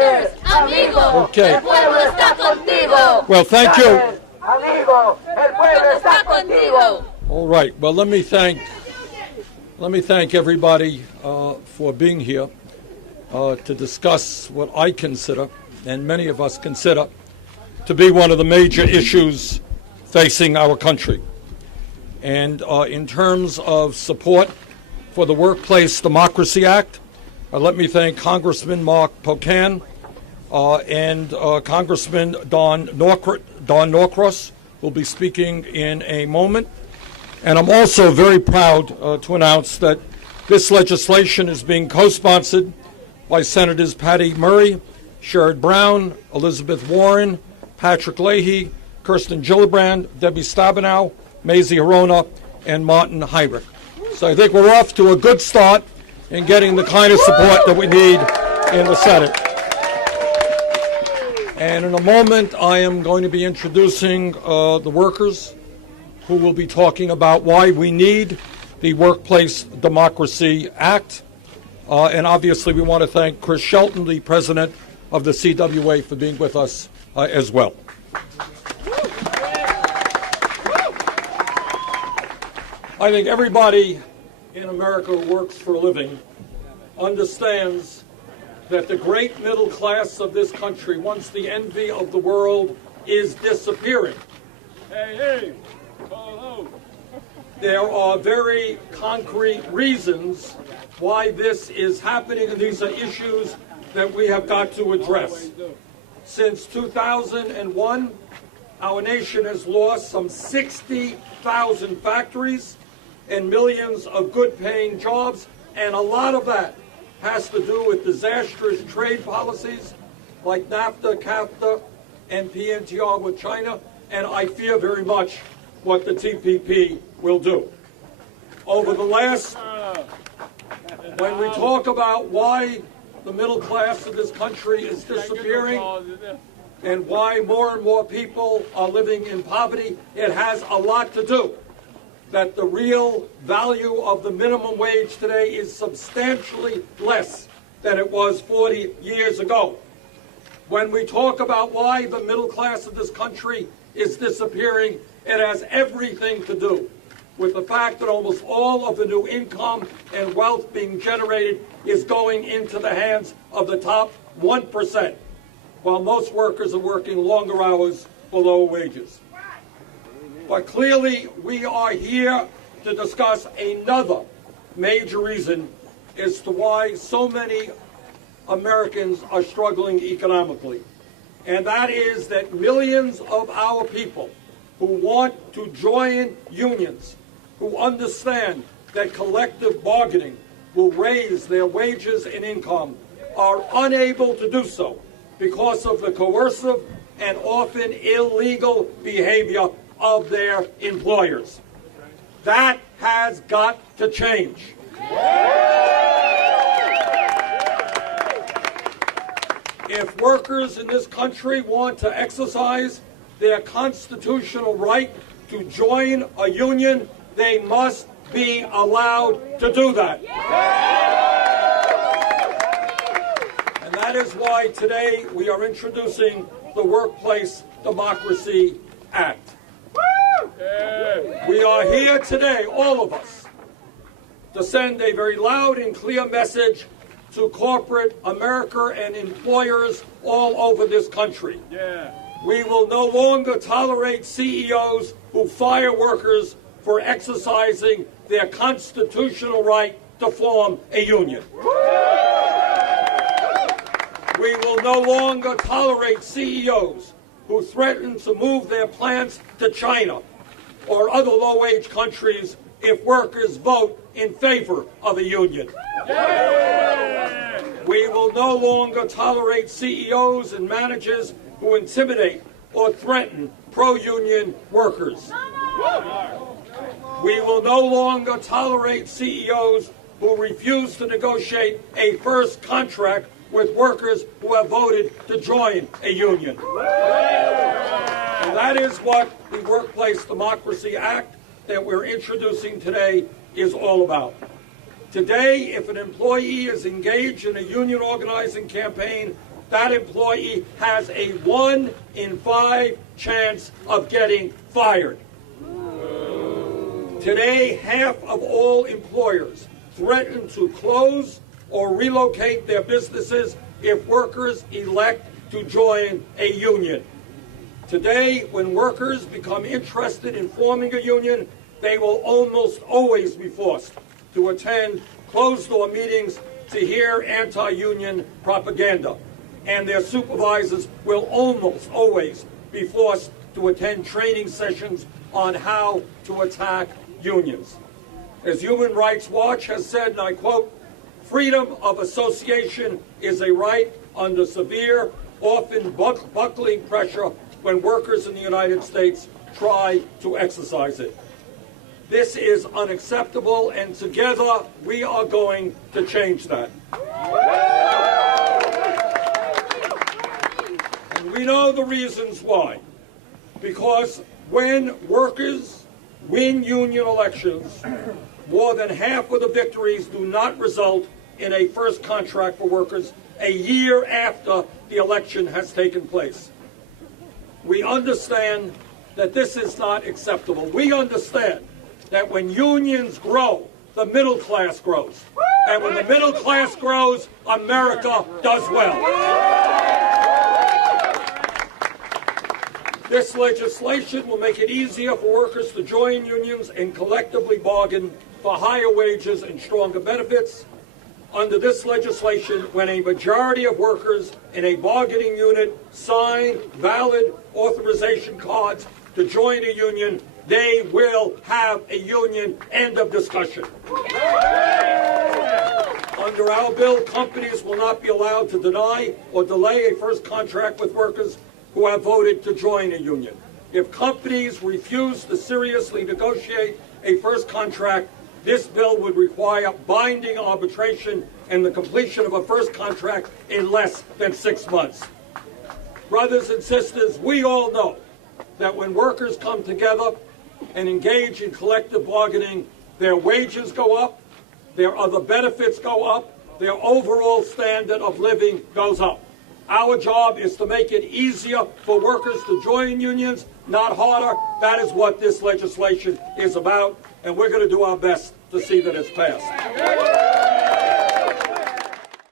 Chávez, amigo, Okay. el pueblo está contigo. Well, thank you. Amigo, el pueblo está contigo. All right. Well, let me thank everybody for being here to discuss what I consider, and many of us consider, to be one of the major issues facing our country. And in terms of support for the Workplace Democracy Act, let me thank Congressman Mark Pocan and Congressman Don Norcross, who will be speaking in a moment. And I'm also very proud to announce that this legislation is being co-sponsored by Senators Patty Murray, Sherrod Brown, Elizabeth Warren, Patrick Leahy, Kirsten Gillibrand, Debbie Stabenow, Mazie Hirono, and Martin Heinrich. So I think we're off to a good start in getting the kind of support that we need in the Senate. And in a moment, I am going to be introducing the workers who will be talking about why we need the Workplace Democracy Act. And obviously, we want to thank Chris Shelton, the president of the CWA, for being with us as well. I think everybody in America who works for a living understands that the great middle class of this country, once the envy of the world, is disappearing. Hey. There are very concrete reasons why this is happening, and these are issues that we have got to address. Since 2001, our nation has lost some 60,000 factories and millions of good-paying jobs, and a lot of that has to do with disastrous trade policies like NAFTA, CAFTA, and PNTR with China, and I fear very much what the TPP will do. Over the last, when we talk about why the middle class of this country is disappearing and why more and more people are living in poverty, it has a lot to do that the real value of the minimum wage today is substantially less than it was 40 years ago. When we talk about why the middle class of this country is disappearing, it has everything to do with the fact that almost all of the new income and wealth being generated is going into the hands of the top 1%, while most workers are working longer hours for lower wages. But clearly, we are here to discuss another major reason as to why so many Americans are struggling economically. And that is that millions of our people who want to join unions, who understand that collective bargaining will raise their wages and income, are unable to do so because of the coercive and often illegal behavior of their employers. That has got to change. If workers in this country want to exercise their constitutional right to join a union, they must be allowed to do that. And that is why today we are introducing the Workplace Democracy Act. We are here today, all of us, to send a very loud and clear message to corporate America and employers all over this country. We will no longer tolerate CEOs who fire workers for exercising their constitutional right to form a union. We will no longer tolerate CEOs who threaten to move their plants to China or other low-wage countries if workers vote in favor of a union. We will no longer tolerate CEOs and managers who intimidate or threaten pro-union workers. We will no longer tolerate CEOs who refuse to negotiate a first contract with workers who have voted to join a union. And that is what the Workplace Democracy Act that we're introducing today is all about. Today, if an employee is engaged in a union organizing campaign, that employee has a 1 in 5 chance of getting fired. Today, half of all employers threaten to close or relocate their businesses if workers elect to join a union. Today, when workers become interested in forming a union, they will almost always be forced to attend closed-door meetings to hear anti-union propaganda. And their supervisors will almost always be forced to attend training sessions on how to attack unions. As Human Rights Watch has said, and I quote, "Freedom of association is a right under severe, often buckling pressure when workers in the United States try to exercise it." This is unacceptable, and together we are going to change that. And we know the reasons why. Because when workers win union elections, more than half of the victories do not result in a first contract for workers a year after the election has taken place. We understand that this is not acceptable. We understand that when unions grow, the middle class grows. And when the middle class grows, America does well. This legislation will make it easier for workers to join unions and collectively bargain for higher wages and stronger benefits. Under this legislation, when a majority of workers in a bargaining unit sign valid authorization cards to join a union, they will have a union. End of discussion. Under our bill, companies will not be allowed to deny or delay a first contract with workers who have voted to join a union. If companies refuse to seriously negotiate a first contract, this bill would require binding arbitration and the completion of a first contract in less than 6 months. Brothers and sisters, we all know that when workers come together and engage in collective bargaining, their wages go up, their other benefits go up, their overall standard of living goes up. Our job is to make it easier for workers to join unions, not harder. That is what this legislation is about, and we're going to do our best to see that it's passed.